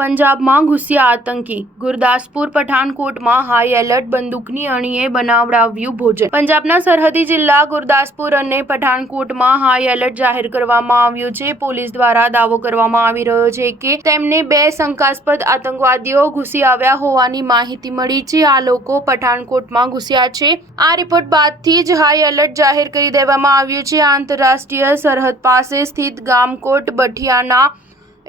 પંજાબમાં ઘૂસ્યા આતંકી, Gurdaspur પઠાણકોટમાં high alert, બંદૂકની અણીએ બનાવડાવ્યું ભોજન। પંજાબના સરહદી જિલ્લા ગુરદાસપુર અને પઠાણકોટમાં હાઈ એલર્ટ જાહેર કરવામાં આવ્યું છે। પોલીસ દ્વારા દાવો કરવામાં આવી રહ્યો છે કે તેમને 2 શંકાસ્પદ આતંકવાદીઓ ઘૂસી આવ્યા હોવાની માહિતી મળી છે। આ લોકો પઠાણકોટમાં ઘૂસ્યા છે। આ રિપોર્ટ બાદથી જ હાઈ એલર્ટ જાહેર કરી દેવામાં આવ્યું છે। આંતરરાષ્ટ્રીય સરહદ પાસે સ્થિત ગામકોટ બઠિયાના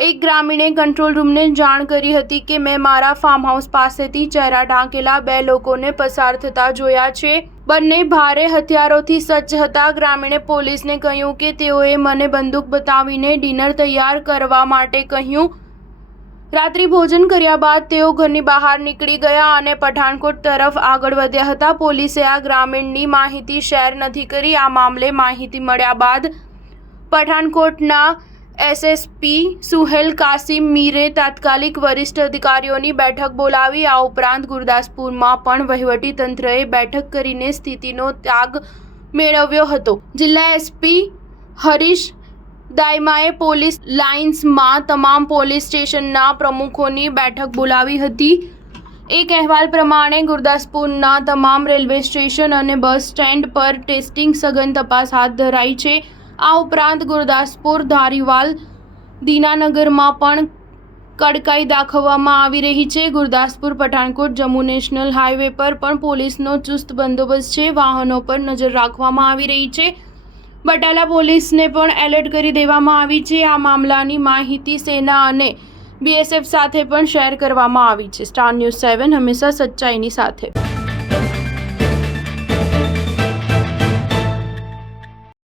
એક ગ્રામીણે કંટ્રોલ રૂમને જાણ કરી હતી કે મેં મારા ફાર્મ હાઉસ પાસેથી ચહેરા ઢાંકેલા 2 લોકોને પસાર થતા જોયા છે। બંને ભારે હથિયારોથી સજ્જ હતા। ગ્રામીણે પોલીસને કહ્યું કે તેઓએ મને બંદૂક બતાવીને ડિનર તૈયાર કરવા માટે કહ્યું। રાત્રિ ભોજન કર્યા બાદ તેઓ ઘરની બહાર નીકળી ગયા અને પઠાણકોટ તરફ આગળ વધ્યા હતા। પોલીસે આ ગ્રામીણની માહિતી શેર નથી કરી। આ મામલે માહિતી મળ્યા બાદ પઠાણકોટના એસએસપી સુહેલ કાસિમ મીરે તાત્કાલિક વરિષ્ઠ અધિકારીઓની બેઠક બોલાવી। આ ઉપરાંત ગુરદાસપુરમાં પણ વહીવટી તંત્રએ બેઠક કરીને સ્થિતિનો તાગ મેળવ્યો હતો। જિલ્લા એસપી હરીશ દાયમાએ પોલીસ લાઇન્સમાં તમામ પોલીસ સ્ટેશનના પ્રમુખોની બેઠક બોલાવી હતી। એક અહેવાલ પ્રમાણે ગુરદાસપુરના તમામ રેલવે સ્ટેશન અને બસ સ્ટેન્ડ પર ટેસ્ટિંગ સઘન તપાસ હાથ ધરાઈ છે। આ ઉપરાંત ગુરદાસપુર, ધારીવાલ, દીનાનગરમાં પણ કડકાઈ દાખવવામાં આવી રહી છે। ગુરદાસપુર પઠાણકોટ જમ્મુ નેશનલ હાઈવે પર પણ પોલીસનો ચુસ્ત બંદોબસ્ત છે। વાહનો પર નજર રાખવામાં આવી રહી છે। બટાલા પોલીસને પણ એલર્ટ કરી દેવામાં આવી છે। આ મામલાની માહિતી સેના અને બીએસએફ સાથે પણ શેર કરવામાં આવી છે। સ્ટાર ન્યૂઝ 7 હંમેશા સચ્ચાઈની સાથે।